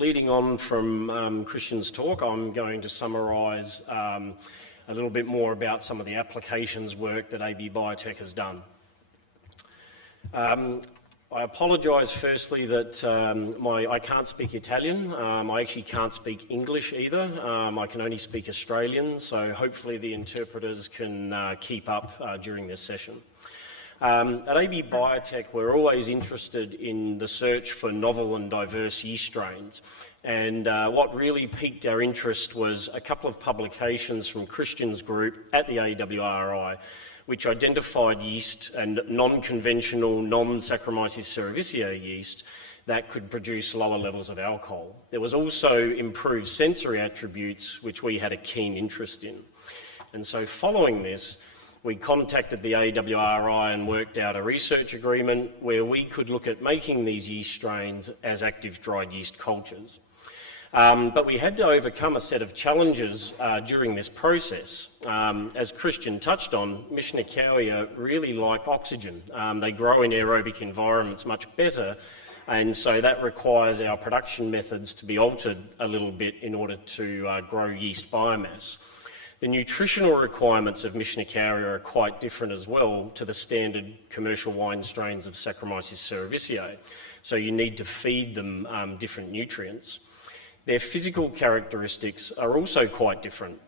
leading on from Christian's talk, I'm going to summarise a little bit more about some of the applications work that AB Biotek has done. I apologise firstly that I can't speak Italian. I actually can't speak English either. I can only speak Australian, so hopefully the interpreters can keep up during this session. At AB Biotek, we're always interested in the search for novel and diverse yeast strains. And what really piqued our interest was a couple of publications from Christian's group at the AWRI, which identified yeast and non-conventional non-Saccharomyces cerevisiae yeast that could produce lower levels of alcohol. There was also improved sensory attributes, which we had a keen interest in. And so following this, we contacted the AWRI and worked out a research agreement where we could look at making these yeast strains as active dried yeast cultures. But we had to overcome a set of challenges during this process. As Christian touched on, Mishnekalia really like oxygen. They grow in aerobic environments much better, and so that requires our production methods to be altered a little bit in order to grow yeast biomass. The nutritional requirements of Mishnekalia are quite different as well to the standard commercial wine strains of Saccharomyces cerevisiae, so you need to feed them different nutrients. Their physical characteristics are also quite different.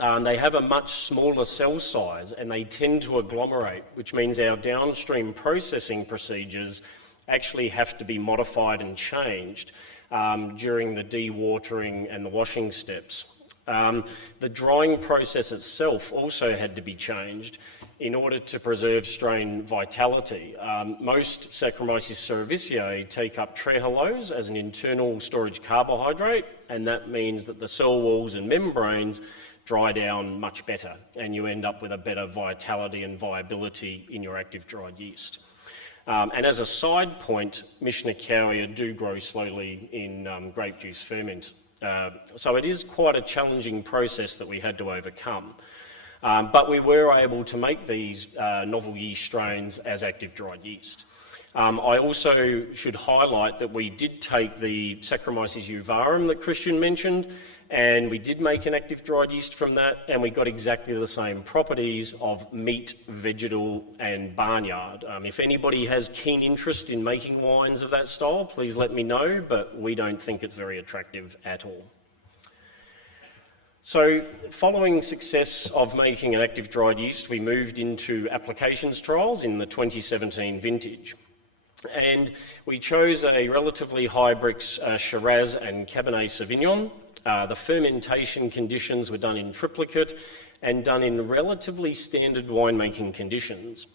They have a much smaller cell size and they tend to agglomerate, which means our downstream processing procedures actually have to be modified and changed during the dewatering and the washing steps. The drying process itself also had to be changed in order to preserve strain vitality. Most Saccharomyces cerevisiae take up trehalose as an internal storage carbohydrate, and that means that the cell walls and membranes dry down much better, and you end up with a better vitality and viability in your active dried yeast. And as a side point, Mishnekalia do grow slowly in grape juice ferment. So it is quite a challenging process that we had to overcome. But we were able to make these novel yeast strains as active dried yeast. I also should highlight that we did take the Saccharomyces euvarum that Christian mentioned, and we did make an active dried yeast from that, and we got exactly the same properties of meat, vegetal and barnyard. If anybody has keen interest in making wines of that style, please let me know, but we don't think it's very attractive at all. So following success of making an active dried yeast, we moved into applications trials in the 2017 vintage. And we chose a relatively high brix Shiraz and Cabernet Sauvignon. The fermentation conditions were done in triplicate and done in relatively standard winemaking conditions.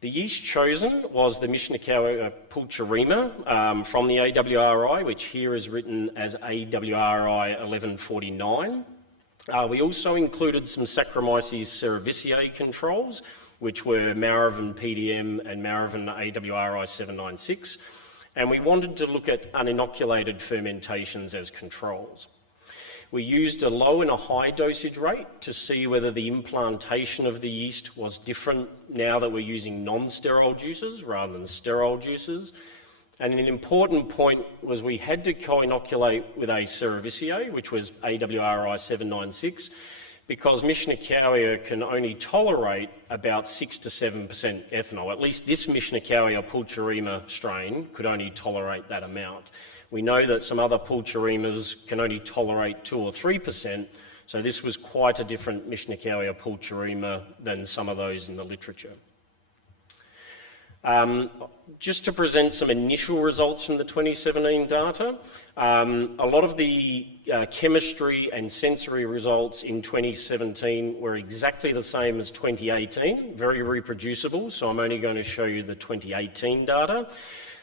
The yeast chosen was the Mishnekalia pulcherima from the AWRI, which here is written as AWRI 1149. We also included some Saccharomyces cerevisiae controls, which were Maravan PDM and Maravan AWRI 796, and we wanted to look at uninoculated fermentations as controls. We used a low and a high dosage rate to see whether the implantation of the yeast was different now that we're using non-sterile juices rather than sterile juices. And an important point was we had to co-inoculate with a cerevisiae, which was AWRI 796, because Mishnekalia can only tolerate about 6 to 7% ethanol. At least this Mishnekalia pulcherima strain could only tolerate that amount. We know that some other pulcherimas can only tolerate 2 or 3%, so this was quite a different Mishnekalia pulcherima than some of those in the literature. Just to present some initial results from the 2017 data, a lot of the chemistry and sensory results in 2017 were exactly the same as 2018, very reproducible, so I'm only going to show you the 2018 data.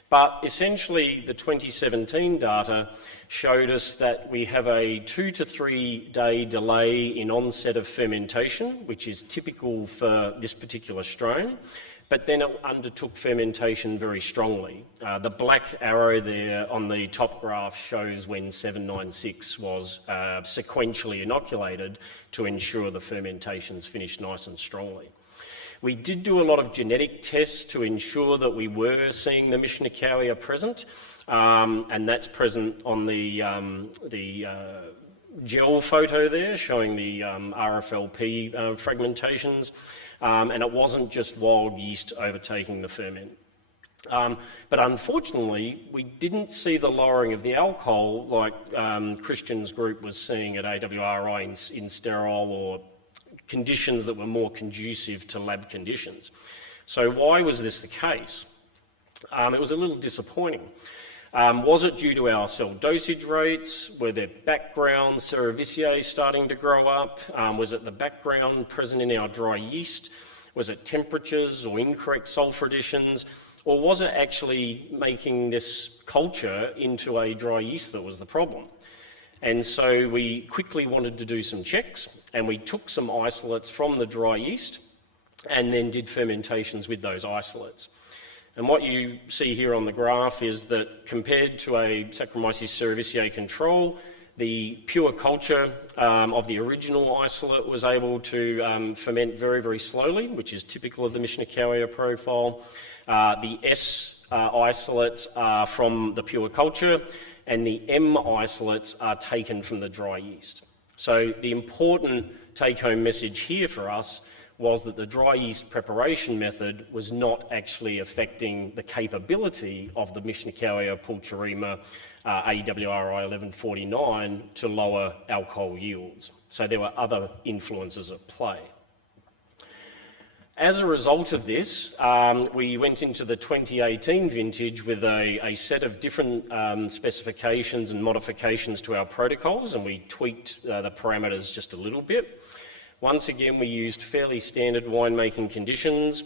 But essentially the 2017 data showed us that we have a 2 to 3 day delay in onset of fermentation, which is typical for this particular strain. But then it undertook fermentation very strongly. The black arrow there on the top graph shows when 796 was sequentially inoculated to ensure the fermentations finished nice and strongly. We did do a lot of genetic tests to ensure that we were seeing the Mischnickauia present, and that's present on the gel photo there, showing the RFLP fragmentations, and it wasn't just wild yeast overtaking the ferment. But unfortunately, we didn't see the lowering of the alcohol like Christian's group was seeing at AWRI in sterile or conditions that were more conducive to lab conditions. So why was this the case? It was a little disappointing. Was it due to our cell dosage rates? Were there background Cerevisiae starting to grow up? Was it the background present in our dry yeast? Was it temperatures or incorrect sulfur additions? Or was it actually making this culture into a dry yeast that was the problem? And so we quickly wanted to do some checks, and we took some isolates from the dry yeast and then did fermentations with those isolates. And what you see here on the graph is that compared to a Saccharomyces cerevisiae control, the pure culture of the original isolate was able to ferment very, very slowly, which is typical of the Mischnickauia profile. The S isolates are from the pure culture, and the M isolates are taken from the dry yeast. So the important take-home message here for us was that the dry yeast preparation method was not actually affecting the capability of the Mischnickauia pulcherrima AWRI 1149 to lower alcohol yields. So there were other influences at play. As a result of this, we went into the 2018 vintage with a set of different specifications and modifications to our protocols, and we tweaked the parameters just a little bit. Once again, we used fairly standard winemaking conditions,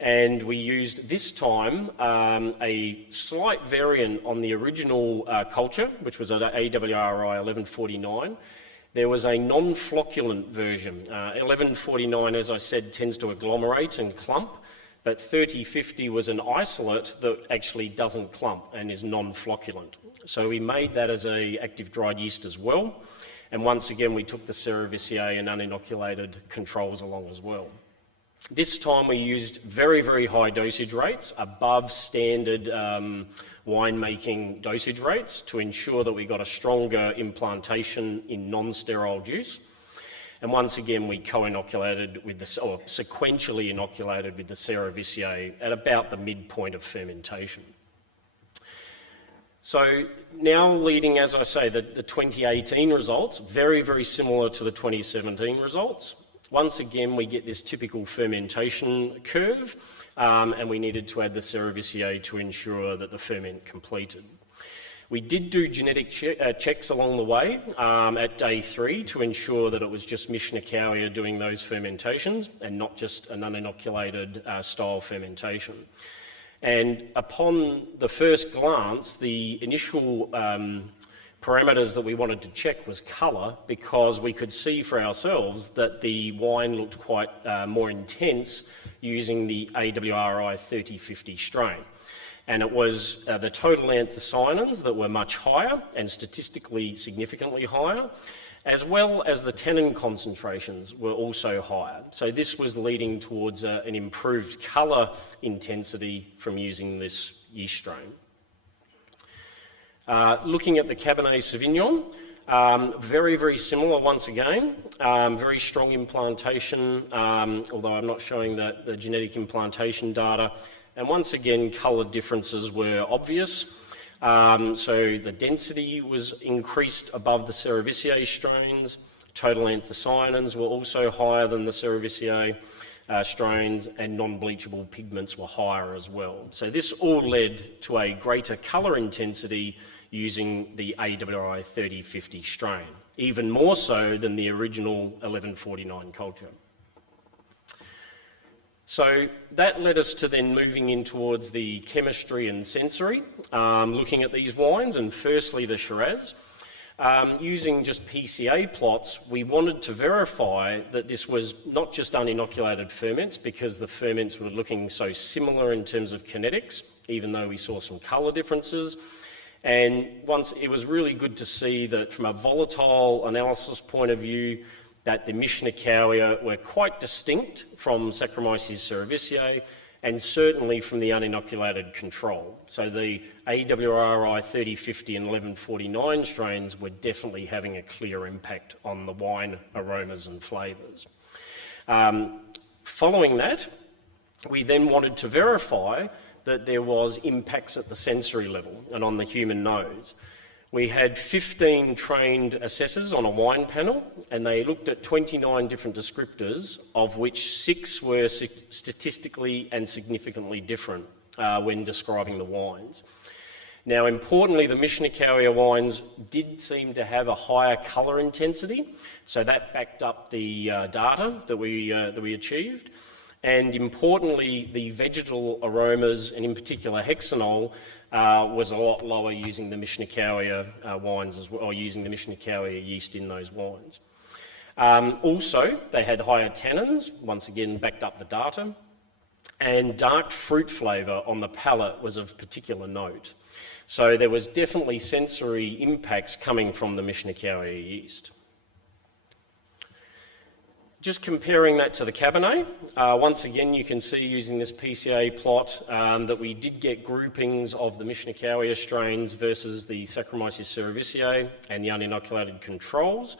and we used this time a slight variant on the original culture, which was at AWRI 1149. There was a non-flocculent version. 1149, as I said, tends to agglomerate and clump, but 3050 was an isolate that actually doesn't clump and is non-flocculent. So we made that as an active dried yeast as well. And once again, we took the Cerevisiae and uninoculated controls along as well. This time we used very, very high dosage rates, above standard winemaking dosage rates, to ensure that we got a stronger implantation in non-sterile juice. And once again, we co-inoculated with or sequentially inoculated with the Cerevisiae at about the midpoint of fermentation. So now leading, as I say, the 2018 results, very, very similar to the 2017 results. Once again, we get this typical fermentation curve, and we needed to add the Cerevisiae to ensure that the ferment completed. We did do genetic checks along the way at day 3 to ensure that it was just Mischnickauia doing those fermentations and not just an uninoculated style fermentation. And upon the first glance, the initial parameters that we wanted to check was colour, because we could see for ourselves that the wine looked quite more intense using the AWRI 3050 strain. And it was the total anthocyanins that were much higher and statistically significantly higher, as well as the tannin concentrations were also higher. So this was leading towards an improved colour intensity from using this yeast strain. Looking at the Cabernet Sauvignon, very, very similar once again, very strong implantation, although I'm not showing the genetic implantation data. And once again, colour differences were obvious. So the density was increased above the Cerevisiae strains. Total anthocyanins were also higher than the Cerevisiae strains, and non-bleachable pigments were higher as well. So this all led to a greater colour intensity using the AWRI 3050 strain, even more so than the original 1149 culture. So that led us to then moving in towards the chemistry and sensory, looking at these wines, and firstly the Charettes. Using just PCA plots, we wanted to verify that this was not just uninoculated ferments, because the ferments were looking so similar in terms of kinetics, even though we saw some colour differences. And once it was really good to see that from a volatile analysis point of view, that the Mischnickauer were quite distinct from Saccharomyces cerevisiae and certainly from the uninoculated control. So the AWRI 3050 and 1149 strains were definitely having a clear impact on the wine aromas and flavours. Following that, we then wanted to verify that there was impacts at the sensory level and on the human nose. We had 15 trained assessors on a wine panel, and they looked at 29 different descriptors, of which 6 were statistically and significantly different when describing the wines. Now, importantly, the Mischnickauer wines did seem to have a higher colour intensity, so that backed up the data that we achieved. And importantly, the vegetal aromas, and in particular hexanol, was a lot lower using the Mischnickauer wines as well, or using the Mischnickauer yeast in those wines. Also, they had higher tannins, once again backed up the data, and dark fruit flavour on the palate was of particular note. So there was definitely sensory impacts coming from the Mischnickauer yeast. Just comparing that to the Cabernet, once again you can see using this PCA plot that we did get groupings of the Mischnickauer strains versus the Saccharomyces cerevisiae and the uninoculated controls,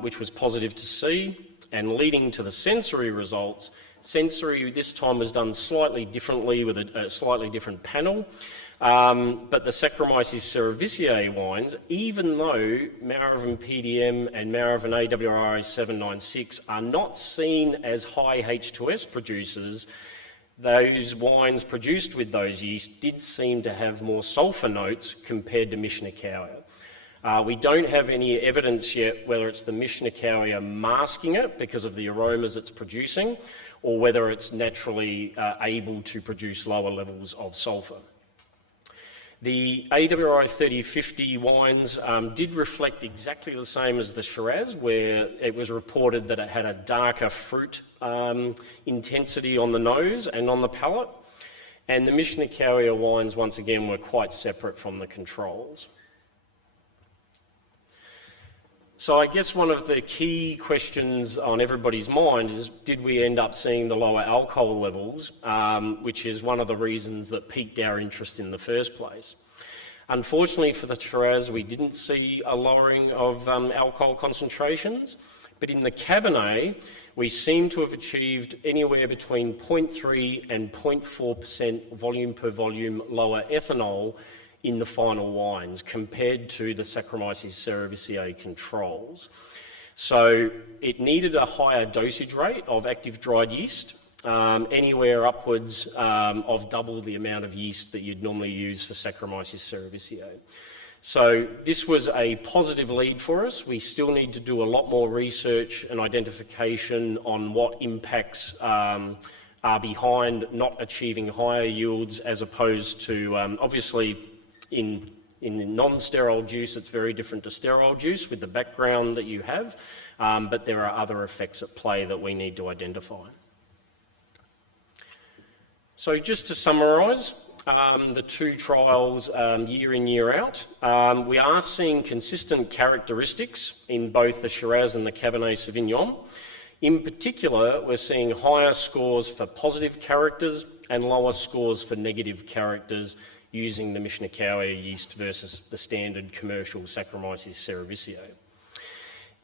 which was positive to see. And leading to the sensory results, sensory this time was done slightly differently with a slightly different panel. But the Saccharomyces cerevisiae wines, even though Maravan PDM and Maravan AWRI 796 are not seen as high H2S producers, those wines produced with those yeasts did seem to have more sulphur notes compared to Mischnickauer. We don't have any evidence yet whether it's the Mischnickauer masking it because of the aromas it's producing, or whether it's naturally able to produce lower levels of sulphur. The AWRI 3050 wines did reflect exactly the same as the Shiraz, where it was reported that it had a darker fruit intensity on the nose and on the palate. And the Mischnickauer wines, once again, were quite separate from the controls. So I guess one of the key questions on everybody's mind is, did we end up seeing the lower alcohol levels, which is one of the reasons that piqued our interest in the first place. Unfortunately for the Shiraz, we didn't see a lowering of alcohol concentrations, but in the Cabernet, we seem to have achieved anywhere between 0.3 and 0.4% volume per volume lower ethanol in the final wines compared to the Saccharomyces cerevisiae controls. So it needed a higher dosage rate of active dried yeast, anywhere upwards of double the amount of yeast that you'd normally use for Saccharomyces cerevisiae. So this was a positive lead for us. We still need to do a lot more research and identification on what impacts are behind not achieving higher yields, as opposed to obviously in non-sterile juice, it's very different to sterile juice with the background that you have, but there are other effects at play that we need to identify. So just to summarise the two trials year in, year out, we are seeing consistent characteristics in both the Shiraz and the Cabernet Sauvignon. In particular, we're seeing higher scores for positive characters and lower scores for negative characters using the Mischnickauer yeast versus the standard commercial Saccharomyces cerevisiae.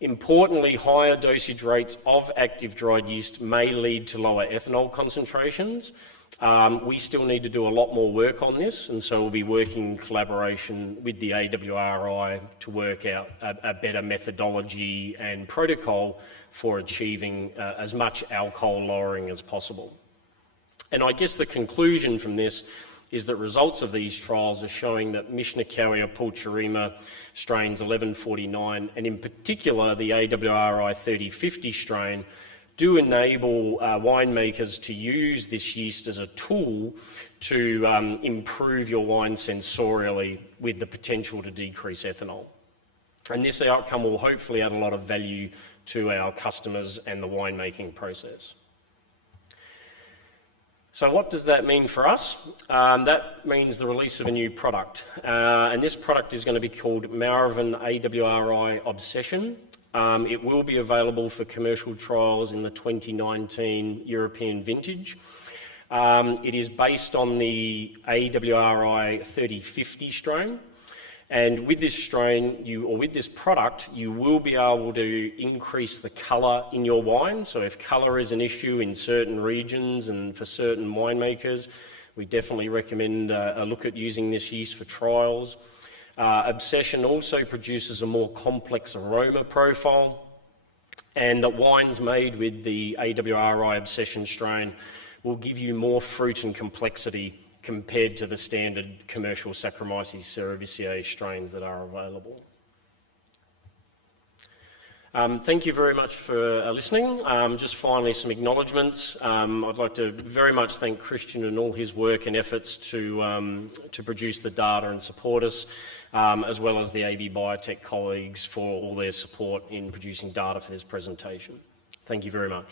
Importantly, higher dosage rates of active dried yeast may lead to lower ethanol concentrations. We still need to do a lot more work on this, and so we'll be working in collaboration with the AWRI to work out a better methodology and protocol for achieving as much alcohol lowering as possible. And I guess the conclusion from this is that results of these trials are showing that Mischnickauer Pulcherima strains 1149, and in particular the AWRI 3050 strain, do enable winemakers to use this yeast as a tool to improve your wine sensorially with the potential to decrease ethanol. And this outcome will hopefully add a lot of value to our customers and the winemaking process. So what does that mean for us? That means the release of a new product. And this product is going to be called Maravan AWRI Obsession. It will be available for commercial trials in the 2019 European vintage. It is based on the AWRI 3050 strain. And with this strain, with this product, you will be able to increase the colour in your wine. So if colour is an issue in certain regions and for certain winemakers, we definitely recommend a look at using this yeast for trials. Obsession also produces a more complex aroma profile, and that wines made with the AWRI Obsession strain will give you more fruit and complexity compared to the standard commercial Saccharomyces cerevisiae strains that are available. Thank you very much for listening. Just finally, some acknowledgements. I'd like to very much thank Christian and all his work and efforts to produce the data and support us, as well as the AB Biotek colleagues for all their support in producing data for this presentation. Thank you very much.